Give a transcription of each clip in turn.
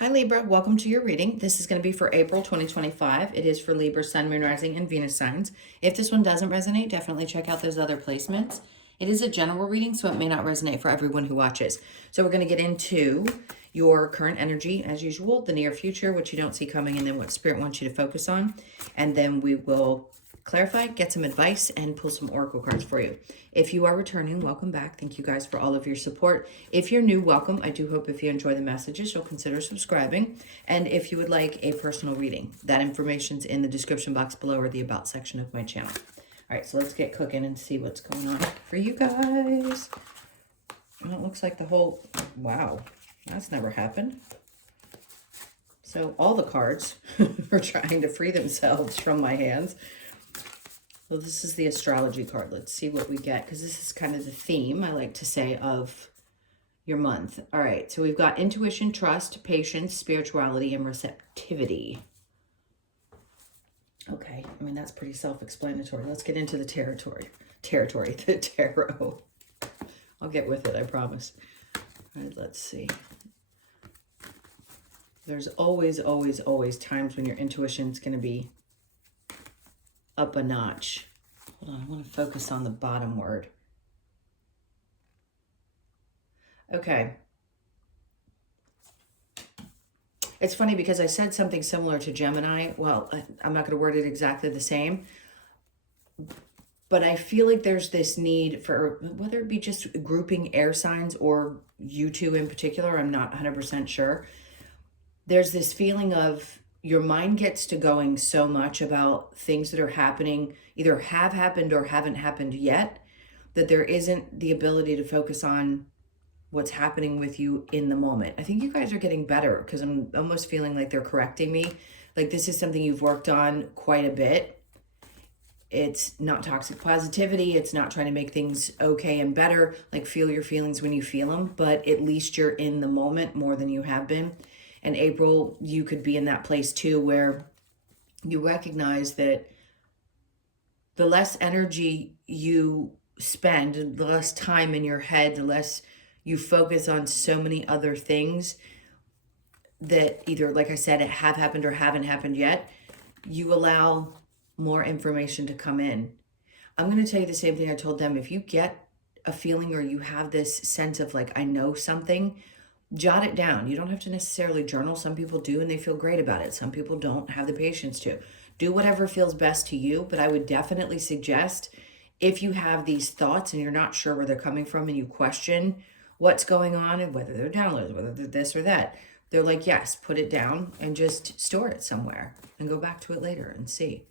Hi Libra, welcome to your reading. This is going to be for April 2025. It is for Libra, Sun, Moon, Rising, and Venus signs. If this one doesn't resonate, definitely check out those other placements. It is a general reading, so it may not resonate for everyone who watches. So we're going to get into your current energy, as usual, the near future, what you don't see coming, and then what Spirit wants you to focus on. And then we will clarify, get some advice, and pull some oracle cards for you. If you are returning, welcome back. Thank you guys for all of your support. If you're new, welcome. I do hope if you enjoy the messages, you'll consider subscribing. And if you would like a personal reading, that information's in the description box below or the about section of my channel. All right, so let's get cooking and see what's going on for you guys. And it looks like the whole, wow, that's never happened. So all the cards are trying to free themselves from my hands. Well, this is the astrology card. Let's see what we get, because this is kind of the theme, I like to say, of your month. All right, so we've got intuition, trust, patience, spirituality, and receptivity. Okay, I mean, that's pretty self-explanatory. Let's get into the the tarot. I'll get with it, I promise. All right, let's see. There's always, always, always times when your intuition's going to be up a notch. Hold on, I want to focus on the bottom word. Okay. It's funny because I said something similar to Gemini. Well, I'm not going to word it exactly the same. But I feel like there's this need for, whether it be just grouping air signs or you two in particular, I'm not 100% sure. There's this feeling of your mind gets to going so much about things that are happening, either have happened or haven't happened yet, that there isn't the ability to focus on what's happening with you in the moment. I think you guys are getting better, because I'm almost feeling like they're correcting me. Like this is something you've worked on quite a bit. It's not toxic positivity. It's not trying to make things okay and better. Like feel your feelings when you feel them, but at least you're in the moment more than you have been. And April, you could be in that place too, where you recognize that the less energy you spend, the less time in your head, the less you focus on so many other things that either, like I said, it have happened or haven't happened yet, you allow more information to come in. I'm going to tell you the same thing I told them. If you get a feeling or you have this sense of like, I know something, jot it down. You don't have to necessarily journal. Some people do and they feel great about it. Some people don't have the patience to. Do whatever feels best to you, but I would definitely suggest, if you have these thoughts and you're not sure where they're coming from and you question what's going on and whether they're downloads, whether they're this or that, they're like, yes, put it down and just store it somewhere and go back to it later and see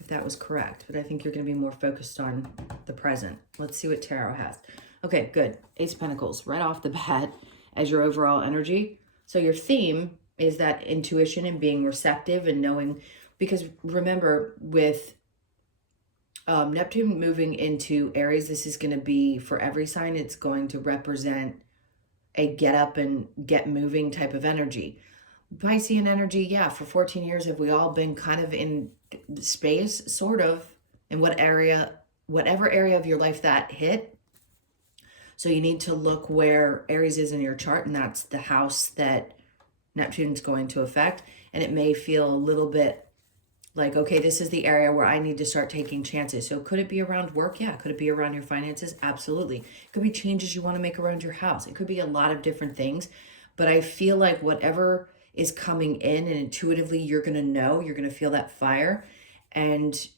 if that was correct. But I think you're going to be more focused on the present. Let's see what tarot has. Okay, good. Ace of Pentacles right off the bat as your overall energy. So your theme is that intuition and being receptive and knowing, because remember with Neptune moving into Aries, this is going to be for every sign, it's going to represent a get up and get moving type of energy. Piscean energy, yeah, for 14 years have we all been kind of in space, sort of, in whatever area of your life that hit. So you need to look where Aries is in your chart, and that's the house that Neptune's going to affect. And it may feel a little bit like, okay, this is the area where I need to start taking chances. So could it be around work? Yeah. Could it be around your finances? Absolutely. It could be changes you want to make around your house. It could be a lot of different things. But I feel like whatever is coming in, and intuitively you're going to know, you're going to feel that fire, and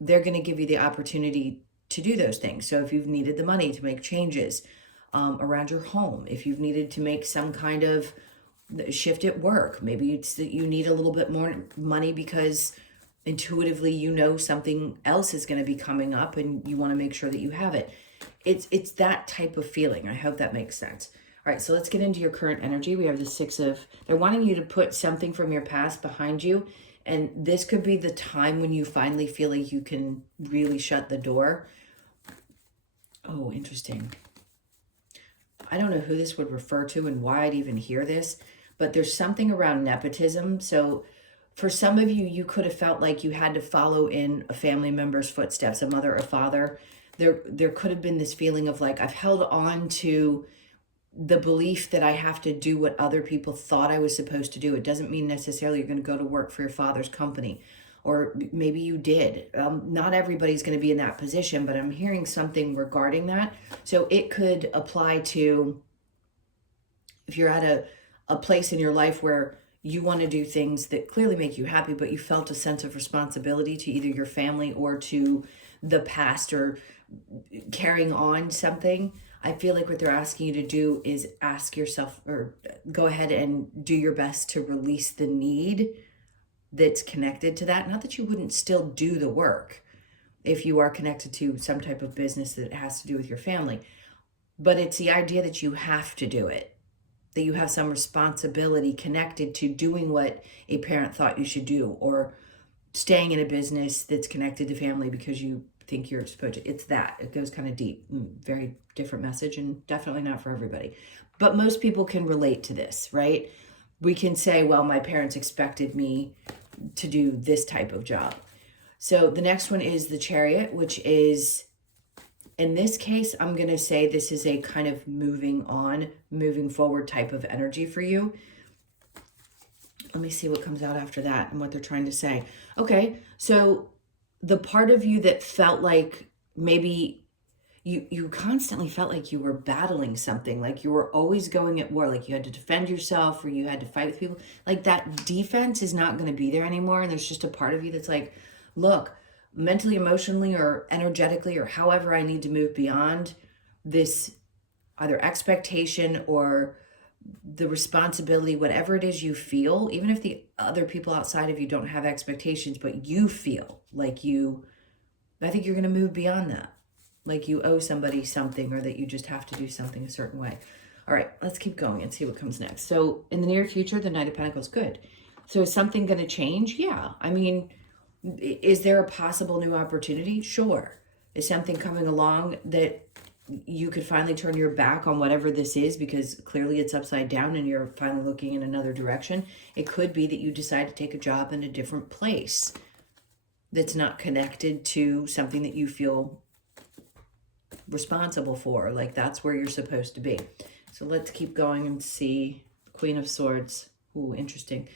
they're going to give you the opportunity to do those things. So if you've needed the money to make changes around your home, if you've needed to make some kind of shift at work, maybe it's that you need a little bit more money because intuitively you know something else is going to be coming up and you want to make sure that you have it. It's that type of feeling. I hope that makes sense. All right, so let's get into your current energy. We have the they're wanting you to put something from your past behind you. And this could be the time when you finally feel like you can really shut the door. Oh, interesting. I don't know who this would refer to and why I'd even hear this, but there's something around nepotism. So for some of you, you could have felt like you had to follow in a family member's footsteps, a mother or father. There could have been this feeling of like, I've held on to the belief that I have to do what other people thought I was supposed to do. It doesn't mean necessarily you're going to go to work for your father's company, or maybe you did. Not everybody's going to be in that position, but I'm hearing something regarding that. So it could apply to if you're at a place in your life where you want to do things that clearly make you happy, but you felt a sense of responsibility to either your family or to the past, or carrying on something. I feel like what they're asking you to do is ask yourself, or go ahead and do your best to release the need that's connected to that. Not that you wouldn't still do the work if you are connected to some type of business that has to do with your family, but it's the idea that you have to do it, that you have some responsibility connected to doing what a parent thought you should do, or staying in a business that's connected to family because you think you're supposed to. It's that. It goes kind of deep. Very different message, and definitely not for everybody. But most people can relate to this, right? We can say, well, my parents expected me to do this type of job. So the next one is the Chariot, which is, in this case, I'm going to say this is a kind of moving on, moving forward type of energy for you. Let me see what comes out after that and what they're trying to say. Okay, so the part of you that felt like maybe you constantly felt like you were battling something, like you were always going at war, like you had to defend yourself or you had to fight with people, like that defense is not going to be there anymore. And there's just a part of you that's like, look, mentally, emotionally, or energetically, or however I need to move beyond this either expectation or the responsibility, whatever it is you feel, even if the other people outside of you don't have expectations, but you feel like I think you're going to move beyond that. Like you owe somebody something, or that you just have to do something a certain way. All right, let's keep going and see what comes next. So in the near future, the Knight of Pentacles, good. So is something going to change? Yeah. I mean, is there a possible new opportunity? Sure. Is something coming along that you could finally turn your back on whatever this is, because clearly it's upside down and you're finally looking in another direction? It could be that you decide to take a job in a different place that's not connected to something that you feel responsible for, like that's where you're supposed to be. So let's keep going and see. Queen of Swords. Ooh, interesting.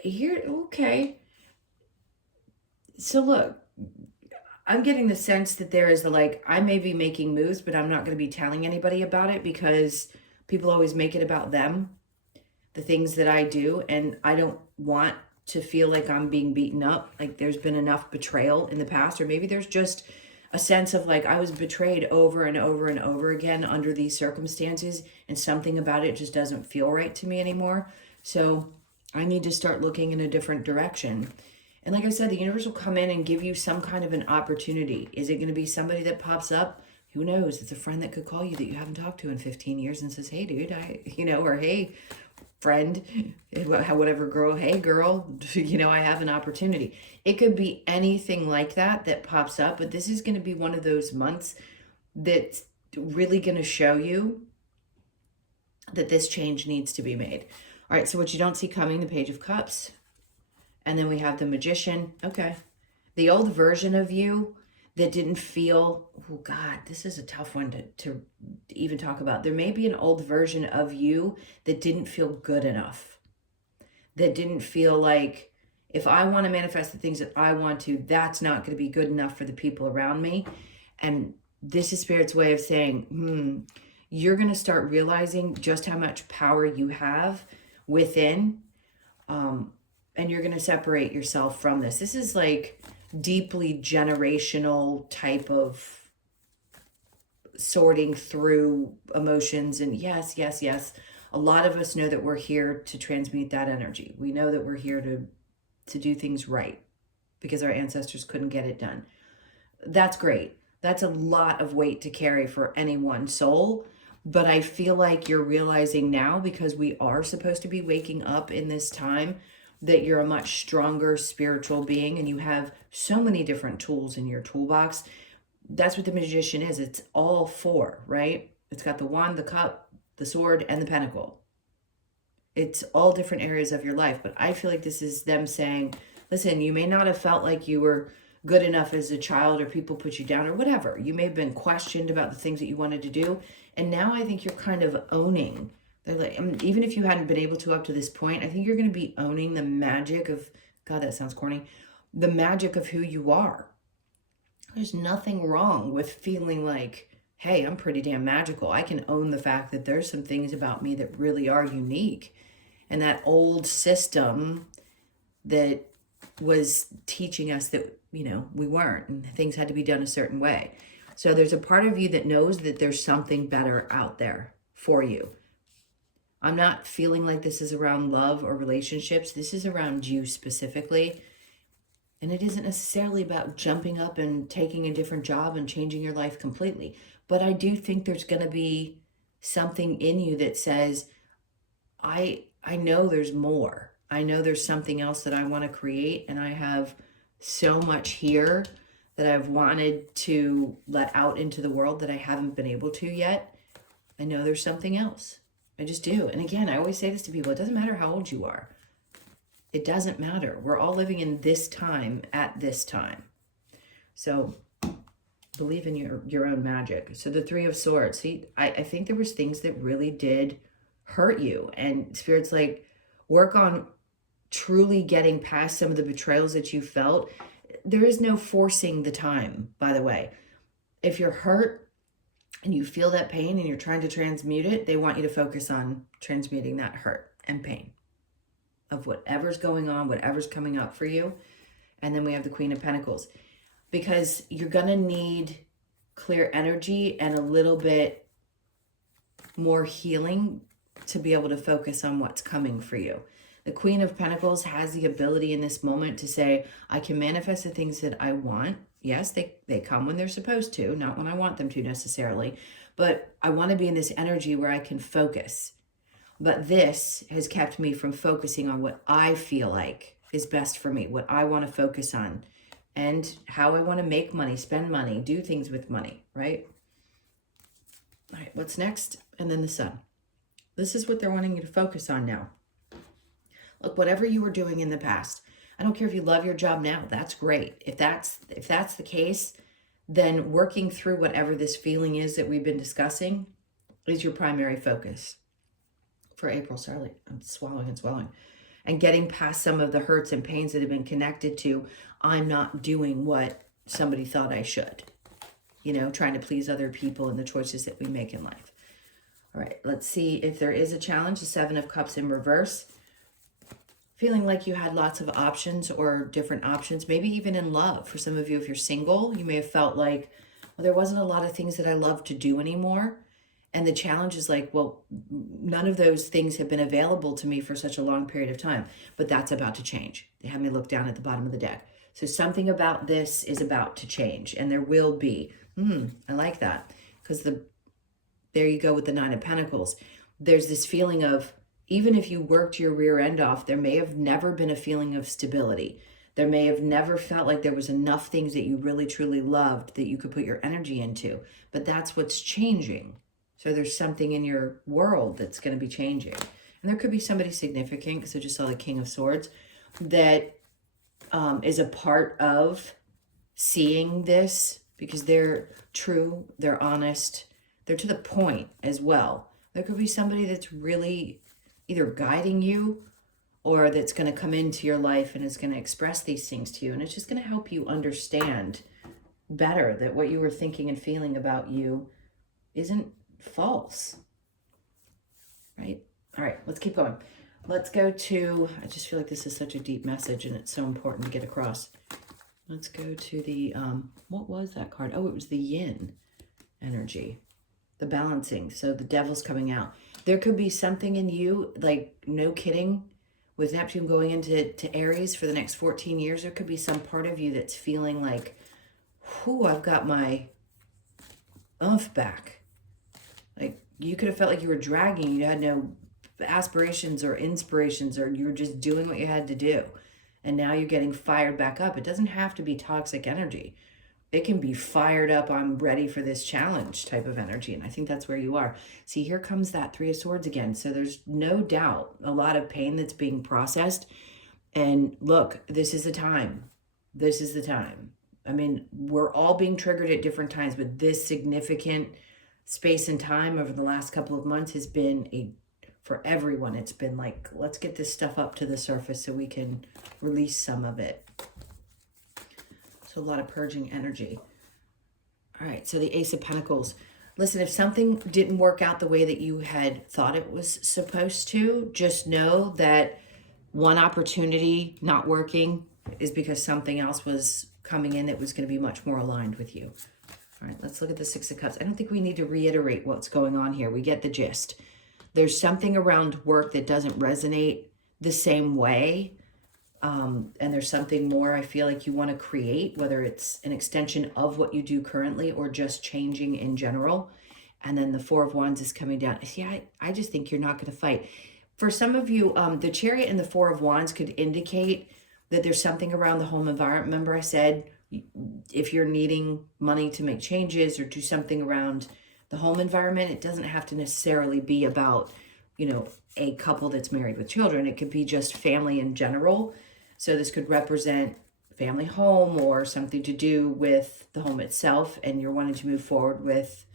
Here, okay. So look, I'm getting the sense that there is I may be making moves, but I'm not going to be telling anybody about it, because people always make it about them, the things that I do, and I don't want to feel like I'm being beaten up. Like there's been enough betrayal in the past, or maybe there's just a sense of like I was betrayed over and over and over again under these circumstances, and something about it just doesn't feel right to me anymore. So I need to start looking in a different direction. And like I said, the universe will come in and give you some kind of an opportunity. Is it going to be somebody that pops up? Who knows? It's a friend that could call you that you haven't talked to in 15 years and says, hey, dude, or hey, friend, whatever, girl, hey, girl, I have an opportunity. It could be anything like that that pops up, but this is going to be one of those months that's really going to show you that this change needs to be made. All right, so what you don't see coming, the Page of Cups. And then we have the Magician. Okay. The old version of you that didn't feel, oh God, this is a tough one to even talk about. There may be an old version of you that didn't feel good enough. That didn't feel like, if I want to manifest the things that I want to, that's not going to be good enough for the people around me. And this is Spirit's way of saying, you're going to start realizing just how much power you have within, and you're going to separate yourself from this. This is like deeply generational type of sorting through emotions. And yes. A lot of us know that we're here to transmute that energy. We know that we're here to do things right because our ancestors couldn't get it done. That's great. That's a lot of weight to carry for any one soul. But I feel like you're realizing now, because we are supposed to be waking up in this time, that you're a much stronger spiritual being and you have so many different tools in your toolbox. That's what the Magician is. It's all four, right? It's got the wand, the cup, the sword, and the pentacle. It's all different areas of your life. But I feel like this is them saying, listen, you may not have felt like you were good enough as a child, or people put you down, or whatever. You may have been questioned about the things that you wanted to do. And now I think you're kind of owning. They're like, even if you hadn't been able to up to this point, I think you're going to be owning the magic of, God, that sounds corny, the magic of who you are. There's nothing wrong with feeling like, hey, I'm pretty damn magical. I can own the fact that there's some things about me that really are unique. And that old system that was teaching us that, you know, we weren't, and things had to be done a certain way. So there's a part of you that knows that there's something better out there for you. I'm not feeling like this is around love or relationships. This is around you specifically. And it isn't necessarily about jumping up and taking a different job and changing your life completely. But I do think there's going to be something in you that says, I know there's more. I know there's something else that I want to create. And I have so much here that I've wanted to let out into the world that I haven't been able to yet. I know there's something else. I just do. And again, I always say this to people. It doesn't matter how old you are. It doesn't matter. We're all living in this time at this time. So believe in your own magic. So the Three of Swords. See, I think there was things that really did hurt you. And Spirit's like, work on truly getting past some of the betrayals that you felt. There is no forcing the time, by the way. If you're hurt and you feel that pain and you're trying to transmute it, they want you to focus on transmuting that hurt and pain of whatever's going on, whatever's coming up for you. And then we have the Queen of Pentacles, because you're going to need clear energy and a little bit more healing to be able to focus on what's coming for you. The Queen of Pentacles has the ability in this moment to say, I can manifest the things that I want. Yes, they come when they're supposed to, not when I want them to necessarily, but I want to be in this energy where I can focus. But this has kept me from focusing on what I feel like is best for me, what I want to focus on, and how I want to make money, spend money, do things with money, right? All right, what's next? And then the Sun. This is what they're wanting you to focus on now. Look, whatever you were doing in the past, I don't care if you love your job now, that's great. If that's the case, then working through whatever this feeling is that we've been discussing is your primary focus for April. Sorry, I'm swallowing and swallowing. And getting past some of the hurts and pains that have been connected to, I'm not doing what somebody thought I should. You know, trying to please other people and the choices that we make in life. All right, let's see if there is a challenge. The Seven of Cups in reverse. Feeling like you had lots of options or different options, maybe even in love. For some of you, if you're single, you may have felt like, well, there wasn't a lot of things that I love to do anymore. And the challenge is like, well, none of those things have been available to me for such a long period of time, but that's about to change. They have me look down at the bottom of the deck. So something about this is about to change, and there will be. I like that, because there you go with the Nine of Pentacles. There's this feeling of, even if you worked your rear end off, there may have never been a feeling of stability. There may have never felt like there was enough things that you really, truly loved that you could put your energy into, but that's what's changing. So there's something in your world that's going to be changing. And there could be somebody significant, because I just saw the King of Swords, that is a part of seeing this, because they're true, they're honest, they're to the point as well. There could be somebody that's really either guiding you or that's going to come into your life and is going to express these things to you. And it's just going to help you understand better that what you were thinking and feeling about you isn't false, right? All right, let's keep going. Let's go to, I just feel like this is such a deep message and it's so important to get across. Let's go to the, what was that card? Oh, it was the Yin energy, the balancing. So the Devil's coming out. There could be something in you, like, no kidding, with Neptune going into Aries for the next 14 years, there could be some part of you that's feeling like, whew, I've got my oomph back. Like, you could have felt like you were dragging. You had no aspirations or inspirations, or you were just doing what you had to do. And now you're getting fired back up. It doesn't have to be toxic energy. It can be fired up, I'm ready for this challenge type of energy. And I think that's where you are. See, here comes that Three of Swords again. So there's no doubt a lot of pain that's being processed. And look, this is the time. This is the time. I mean, we're all being triggered at different times, but this significant space and time over the last couple of months has been for everyone, it's been like, let's get this stuff up to the surface so we can release some of it. So a lot of purging energy. All right, so the Ace of Pentacles. Listen, if something didn't work out the way that you had thought it was supposed to, just know that one opportunity not working is because something else was coming in that was going to be much more aligned with you. All right, let's look at the Six of Cups. I don't think we need to reiterate what's going on here. We get the gist. There's something around work that doesn't resonate the same way. And there's something more I feel like you want to create, whether it's an extension of what you do currently or just changing in general. And then the Four of Wands is coming down. See, I just think you're not going to fight. For some of you, the Chariot and the Four of Wands could indicate that there's something around the home environment. Remember I said, if you're needing money to make changes or do something around the home environment, it doesn't have to necessarily be about, you know, a couple that's married with children. It could be just family in general. So this could represent family home or something to do with the home itself, and you're wanting to move forward with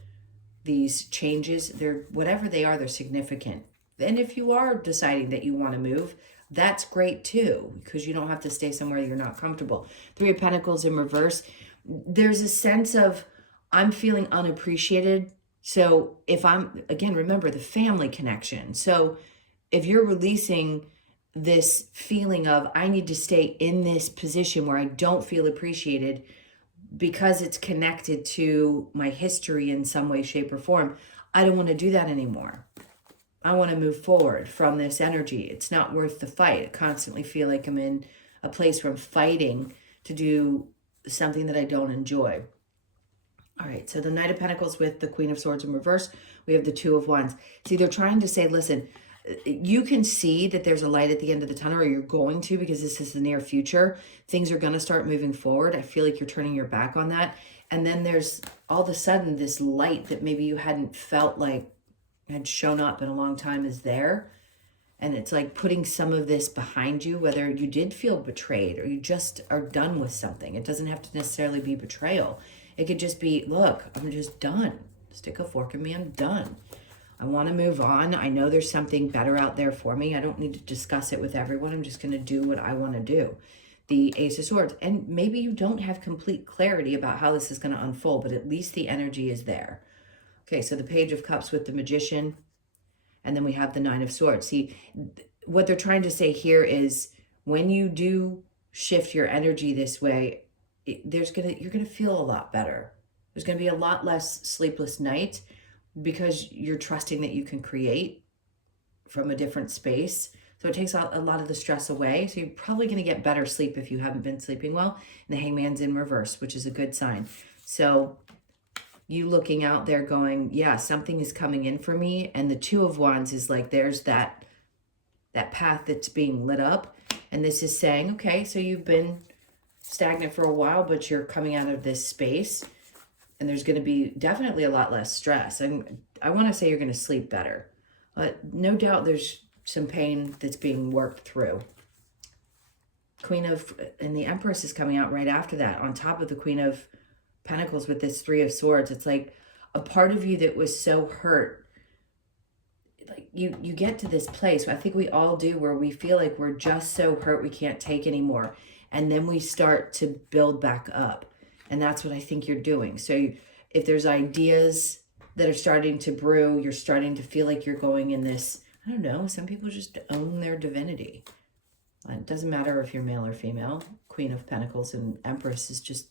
these changes. They're, whatever they are, they're significant. And if you are deciding that you want to move, that's great too, because you don't have to stay somewhere you're not comfortable. Three of Pentacles in reverse. There's a sense of, I'm feeling unappreciated. So if I'm, again, remember the family connection. So if you're releasing this feeling of, I need to stay in this position where I don't feel appreciated because it's connected to my history in some way, shape, or form, I don't want to do that anymore. I want to move forward from this energy. It's not worth the fight. I constantly feel like I'm in a place where I'm fighting to do something that I don't enjoy. All right, so the Knight of Pentacles with the Queen of Swords in reverse. We have the Two of Wands. See, they're trying to say, listen, you can see that there's a light at the end of the tunnel, or you're going to, because this is the near future. Things are going to start moving forward. I feel like you're turning your back on that. And then there's all of a sudden this light that maybe you hadn't felt like had shown up in a long time is there. And it's like putting some of this behind you, whether you did feel betrayed or you just are done with something. It doesn't have to necessarily be betrayal. It could just be, look, I'm just done. Stick a fork in me, I'm done. I want to move on. I know there's something better out there for me. I don't need to discuss it with everyone. I'm just going to do what I want to do. The Ace of Swords. And maybe you don't have complete clarity about how this is going to unfold, but at least the energy is there. Okay, so the Page of Cups with the Magician. And then we have the Nine of Swords. See, what they're trying to say here is when you do shift your energy this way, you're going to feel a lot better. There's going to be a lot less sleepless nights, because you're trusting that you can create from a different space. So it takes a lot of the stress away. So you're probably going to get better sleep if you haven't been sleeping well. And the Hangman's in reverse, which is a good sign. So you looking out there going, yeah, something is coming in for me. And the Two of Wands is like, there's that path that's being lit up. And this is saying, okay, so you've been stagnant for a while, but you're coming out of this space. And there's going to be definitely a lot less stress. And I want to say you're going to sleep better. But no doubt there's some pain that's being worked through. And the Empress is coming out right after that, on top of the Queen of Pentacles with this Three of Swords. It's like a part of you that was so hurt. Like you get to this place, I think we all do, where we feel like we're just so hurt we can't take anymore. And then we start to build back up. And that's what I think you're doing. So if there's ideas that are starting to brew, you're starting to feel like you're going in this, I don't know, some people just own their divinity. It doesn't matter if you're male or female. Queen of Pentacles and Empress is just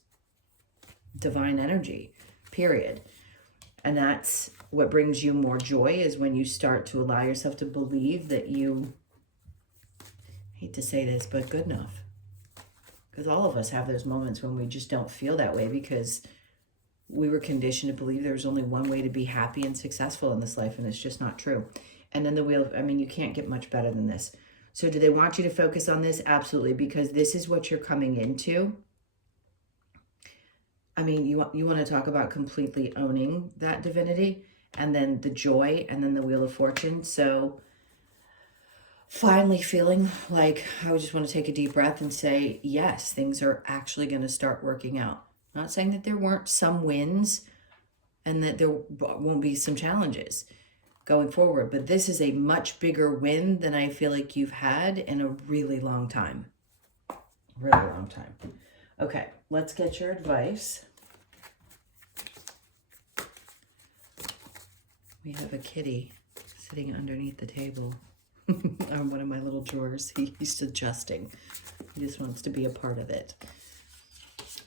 divine energy, period. And that's what brings you more joy, is when you start to allow yourself to believe that you, I hate to say this, but good enough. Because all of us have those moments when we just don't feel that way, because we were conditioned to believe there's only one way to be happy and successful in this life, and it's just not true. And then the Wheel, I mean, you can't get much better than this. So do they want you to focus on this? Absolutely, because this is what you're coming into. I mean, you want to talk about completely owning that divinity, and then the joy, and then the Wheel of Fortune. So finally feeling like I just want to take a deep breath and say, yes, things are actually going to start working out. Not saying that there weren't some wins, and that there won't be some challenges going forward. But this is a much bigger win than I feel like you've had in a really long time. Really long time. Okay, let's get your advice. We have a kitty sitting underneath the table on one of my little drawers. He's adjusting. He just wants to be a part of it.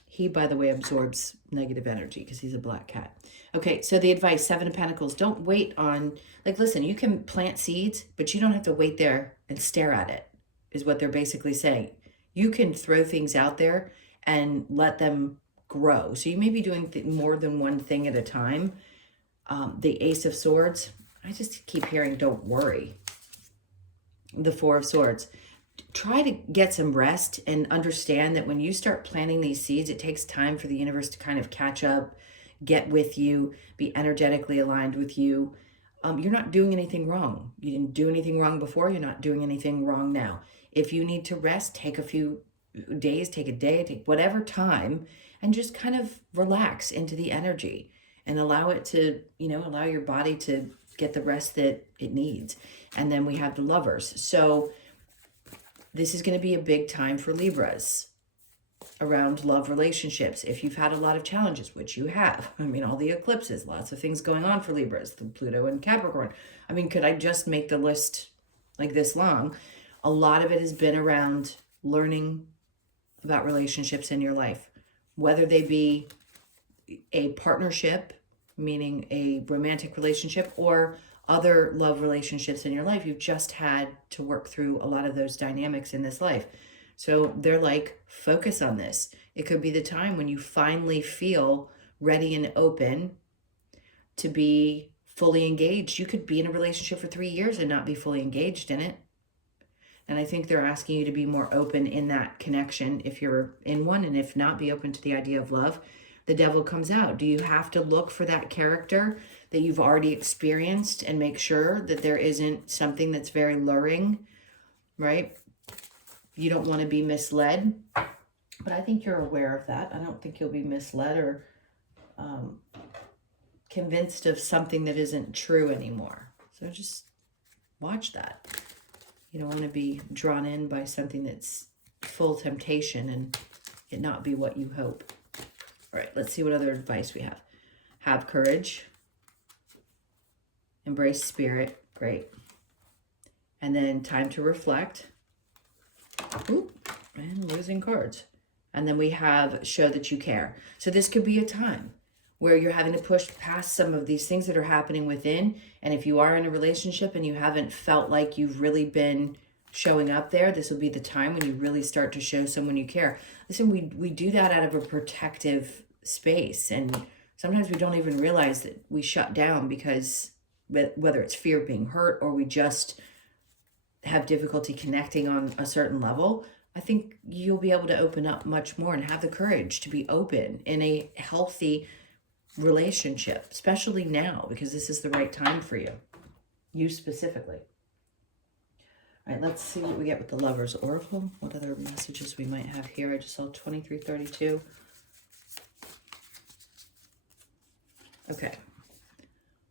He, by the way, absorbs negative energy because he's a black cat. Okay, so the advice, 7 of Pentacles. Don't wait on, like, listen, you can plant seeds, but you don't have to wait there and stare at it, is what they're basically saying. You can throw things out there and let them grow. So you may be doing more than one thing at a time. The Ace of Swords, I just keep hearing, don't worry. The 4 of Swords. Try to get some rest and understand that when you start planting these seeds, it takes time for the universe to kind of catch up, get with you, be energetically aligned with you. You're not doing anything wrong. You didn't do anything wrong before. You're not doing anything wrong now. If you need to rest, take a few days, take a day, take whatever time, and just kind of relax into the energy and allow it to, allow your body to get the rest that it needs. And then we have the Lovers. So this is going to be a big time for Libras around love relationships. If you've had a lot of challenges, which you have, all the eclipses, lots of things going on for Libras, the Pluto and Capricorn. Could I just make the list like this long? A lot of it has been around learning about relationships in your life, whether they be a partnership, meaning a romantic relationship, or other love relationships in your life. You've just had to work through a lot of those dynamics in this life. So they're like, focus on this. It could be the time when you finally feel ready and open to be fully engaged. You could be in a relationship for 3 years and not be fully engaged in it. And I think they're asking you to be more open in that connection if you're in one, and if not, be open to the idea of love. The Devil comes out. Do you have to look for that character that you've already experienced and make sure that there isn't something that's very luring, right? You don't want to be misled, but I think you're aware of that. I don't think you'll be misled or convinced of something that isn't true anymore. So just watch that. You don't want to be drawn in by something that's full temptation and it not be what you hope. All right, let's see what other advice we have. Have courage. Embrace spirit. Great. And then time to reflect. Oop, and losing cards. And then we have show that you care. So this could be a time where you're having to push past some of these things that are happening within. And if you are in a relationship and you haven't felt like you've really been showing up there, this will be the time when you really start to show someone you care. Listen, we do that out of a protective space. And sometimes we don't even realize that we shut down because whether it's fear of being hurt or we just have difficulty connecting on a certain level, I think you'll be able to open up much more and have the courage to be open in a healthy relationship, especially now, because this is the right time for you. You specifically. All right, let's see what we get with the Lovers Oracle. What other messages we might have here. I just saw 2332. Okay.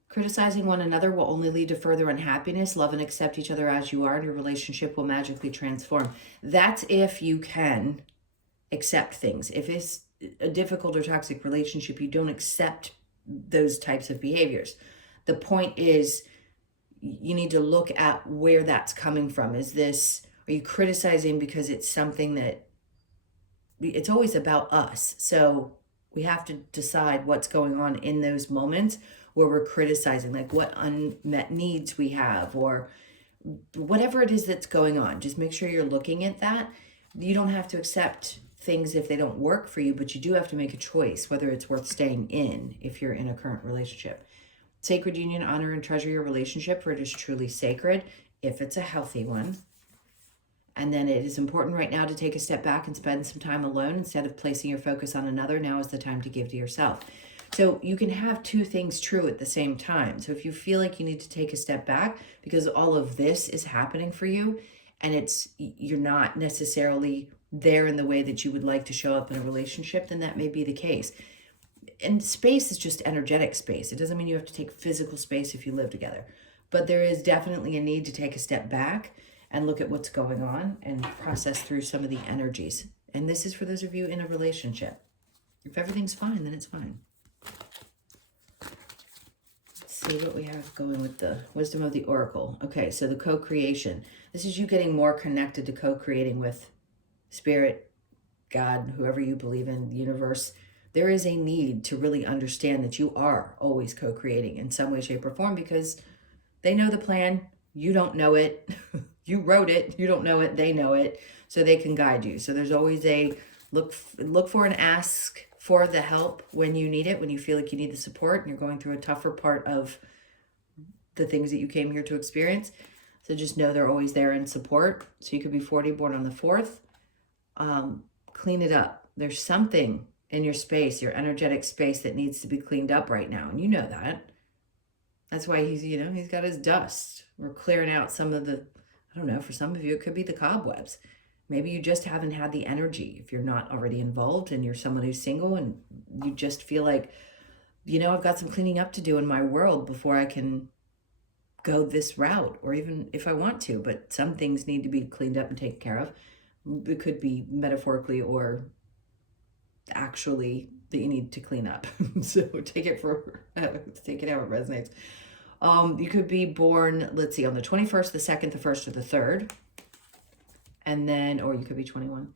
Criticizing one another will only lead to further unhappiness. Love and accept each other as you are, and your relationship will magically transform. That's if you can accept things. If it's a difficult or toxic relationship, you don't accept those types of behaviors. The point is, you need to look at where that's coming from. Are you criticizing because it's something that, it's always about us. So we have to decide what's going on in those moments where we're criticizing, like what unmet needs we have or whatever it is that's going on. Just make sure you're looking at that. You don't have to accept things if they don't work for you, but you do have to make a choice whether it's worth staying in if you're in a current relationship. Sacred union, honor and treasure your relationship, for it is truly sacred if it's a healthy one. And then it is important right now to take a step back and spend some time alone instead of placing your focus on another. Now is the time to give to yourself. So you can have two things true at the same time. So if you feel like you need to take a step back because all of this is happening for you and you're not necessarily there in the way that you would like to show up in a relationship, then that may be the case. and space is just energetic space. It doesn't mean you have to take physical space if you live together. But there is definitely a need to take a step back and look at what's going on and process through some of the energies. And this is for those of you in a relationship. If everything's fine, then it's fine. Let's see what we have going with the wisdom of the oracle. Okay, so the co-creation. This is you getting more connected to co-creating with spirit, God, whoever you believe in, the universe. There is a need to really understand that you are always co-creating in some way, shape, or form, because they know the plan. You don't know it. You wrote it. You don't know it. They know it. So they can guide you. So there's always a look for and ask for the help when you need it, when you feel like you need the support and you're going through a tougher part of the things that you came here to experience. So just know they're always there in support. So you could be 40, born on the 4th. Clean it up. There's something in your space, your energetic space, that needs to be cleaned up right now. And you know that. That's why he's, he's got his dust. We're clearing out some of the, I don't know, for some of you, it could be the cobwebs. Maybe you just haven't had the energy if you're not already involved and you're someone who's single and you just feel like, I've got some cleaning up to do in my world before I can go this route, or even if I want to, but some things need to be cleaned up and taken care of. It could be metaphorically or actually that you need to clean up. So take it how it resonates. You could be born, let's see, on the 21st, the 2nd, the 1st, or the 3rd. And then, or you could be 21.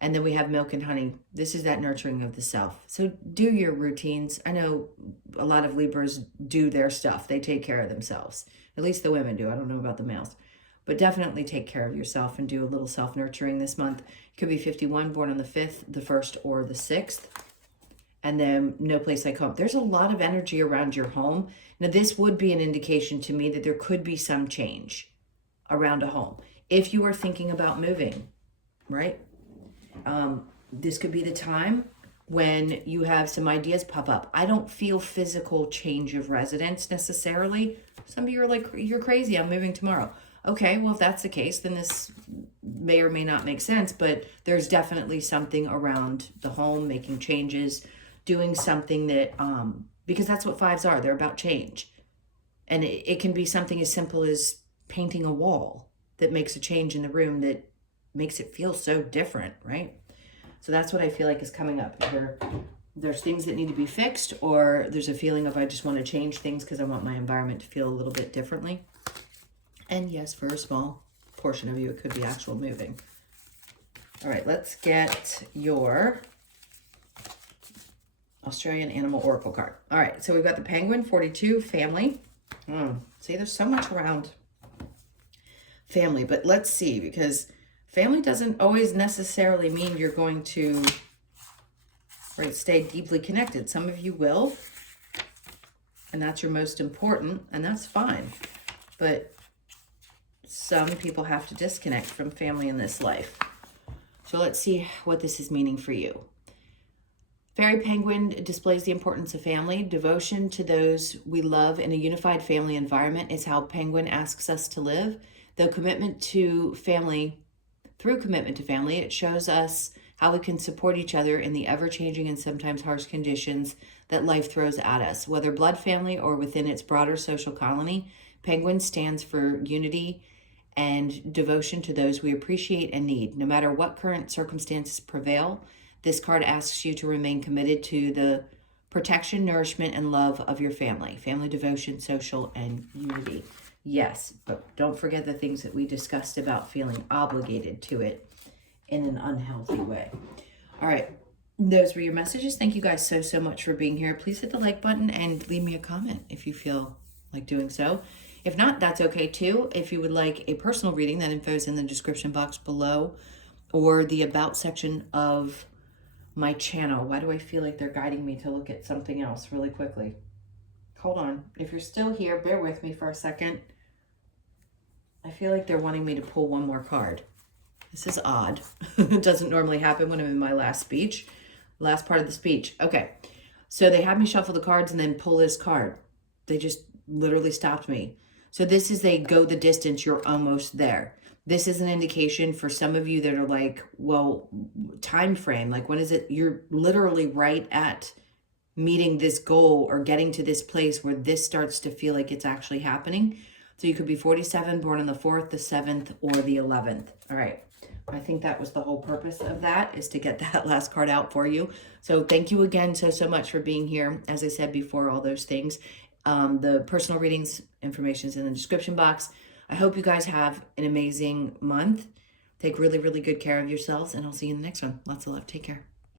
And then we have milk and honey. This is that nurturing of the self. So do your routines. I know a lot of Libras do their stuff. They take care of themselves. At least the women do. I don't know about the males. But definitely take care of yourself and do a little self-nurturing this month. You could be 51, born on the 5th, the 1st, or the 6th. And then no place like home. There's a lot of energy around your home. Now, this would be an indication to me that there could be some change around a home. If you are thinking about moving, right? This could be the time when you have some ideas pop up. I don't feel physical change of residence necessarily. Some of you are like, you're crazy, I'm moving tomorrow. Okay, well, if that's the case, then this may or may not make sense, but there's definitely something around the home, making changes, doing something that, because that's what 5s are. They're about change. And it can be something as simple as painting a wall that makes a change in the room that makes it feel so different, right? So that's what I feel like is coming up. Either there's things that need to be fixed, or there's a feeling of I just want to change things because I want my environment to feel a little bit differently. And yes, for a small portion of you, it could be actual moving. All right, let's get your Australian Animal Oracle card. All right, so we've got the Penguin, 42, family. See, there's so much around family, but let's see, because family doesn't always necessarily mean you're going to stay deeply connected. Some of you will, and that's your most important, and that's fine. But some people have to disconnect from family in this life. So let's see what this is meaning for you. Fairy Penguin displays the importance of family. Devotion to those we love in a unified family environment is how Penguin asks us to live. Through commitment to family, it shows us how we can support each other in the ever-changing and sometimes harsh conditions that life throws at us. Whether blood family or within its broader social colony, Penguin stands for unity and devotion to those we appreciate and need. No matter what current circumstances prevail, this card asks you to remain committed to the protection, nourishment, and love of your family. Family, devotion, social, and unity. Yes, but don't forget the things that we discussed about feeling obligated to it in an unhealthy way. All right, those were your messages. Thank you guys so much for being here. Please hit the like button and leave me a comment if you feel like doing so. If not, that's okay too. If you would like a personal reading, that info is in the description box below or the about section of my channel. Why do I feel like they're guiding me to look at something else really quickly? Hold on. If you're still here, bear with me for a second. I feel like they're wanting me to pull one more card. This is odd. It doesn't normally happen when I'm in my last part of the speech. Okay. So they have me shuffle the cards and then pull this card. They just literally stopped me. So this is a go the distance, you're almost there. This is an indication for some of you that are like, well, time frame, like when is it? You're literally right at meeting this goal or getting to this place where this starts to feel like it's actually happening. So you could be 47, born on the 4th, the 7th, or the 11th. All right. I think that was the whole purpose of that, is to get that last card out for you. So thank you again so much for being here. As I said before, all those things. The personal readings information is in the description box. I hope you guys have an amazing month. Take really, really good care of yourselves, and I'll see you in the next one. Lots of love. Take care.